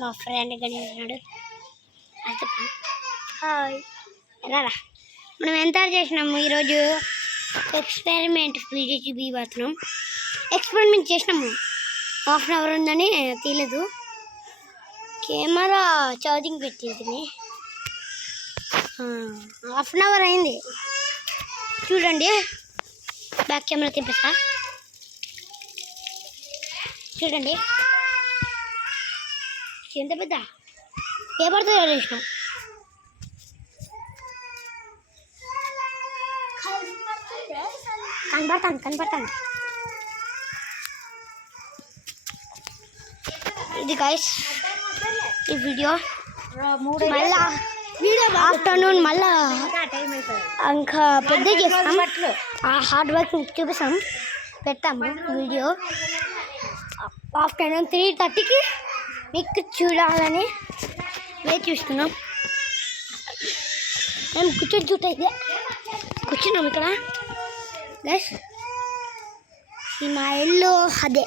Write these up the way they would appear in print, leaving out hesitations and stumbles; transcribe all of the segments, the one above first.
మా ఫ్రెండ్ కనిపిస్తున్నాడు. హాయ్ ఎలా మనం ఎంత చేసినాము ఈరోజు ఎక్స్పెరిమెంట్ వీడియోకి పోతున్నాం. ఎక్స్పెరిమెంట్ చేసినాము. హాఫ్ అన్ అవర్ ఉందని తీయలేదు. కెమెరా ఛార్జింగ్ పెట్టేది. హాఫ్ అన్ అవర్ అయింది. చూడండి, బ్యాక్ కెమెరా తిప్పేస్తా. చూడండి ఎంత పెద్ద పేపర్తో చేసినాం. కనపడతాను ఇది గైస్. ఈ వీడియో మళ్ళా ఆఫ్టర్నూన్ మళ్ళా ఇంకా పెద్ద చేస్తాం. ఆ హార్డ్ వర్క్ చూపిస్తాం, పెడతాము వీడియో. ఆఫ్టర్నూన్ 3:30కి మీకు చూడాలని వేచి చూస్తున్నాం. మేము కూర్చున్నాం ఇక్కడ గైస్. ఈ మా ఇల్లు అదే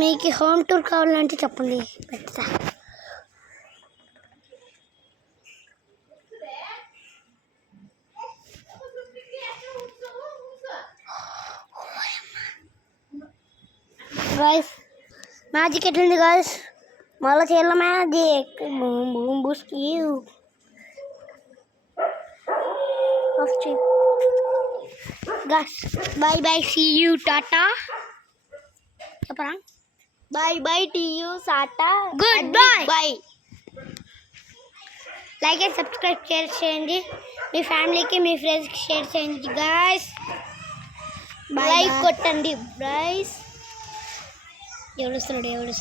మీకు హోమ్ టూర్ కావాలంటే చెప్పండి, పెడతా. गाइस मैजिक ఎట్లుంది गाइस? మళ్ళా చేయాల magic. Boom boom boost you. Guys bye bye, see you, tata. చెప్పరా? Bye bye T you, tata, goodbye bye. Like and subscribe చేయండి. మీ ఫ్యామిలీకి మీ ఫ్రెండ్స్కి షేర్ చేయండి गाइस. లైక్ కొట్టండి गाइस. ఎవడుస్తున్నాడు ఎవడు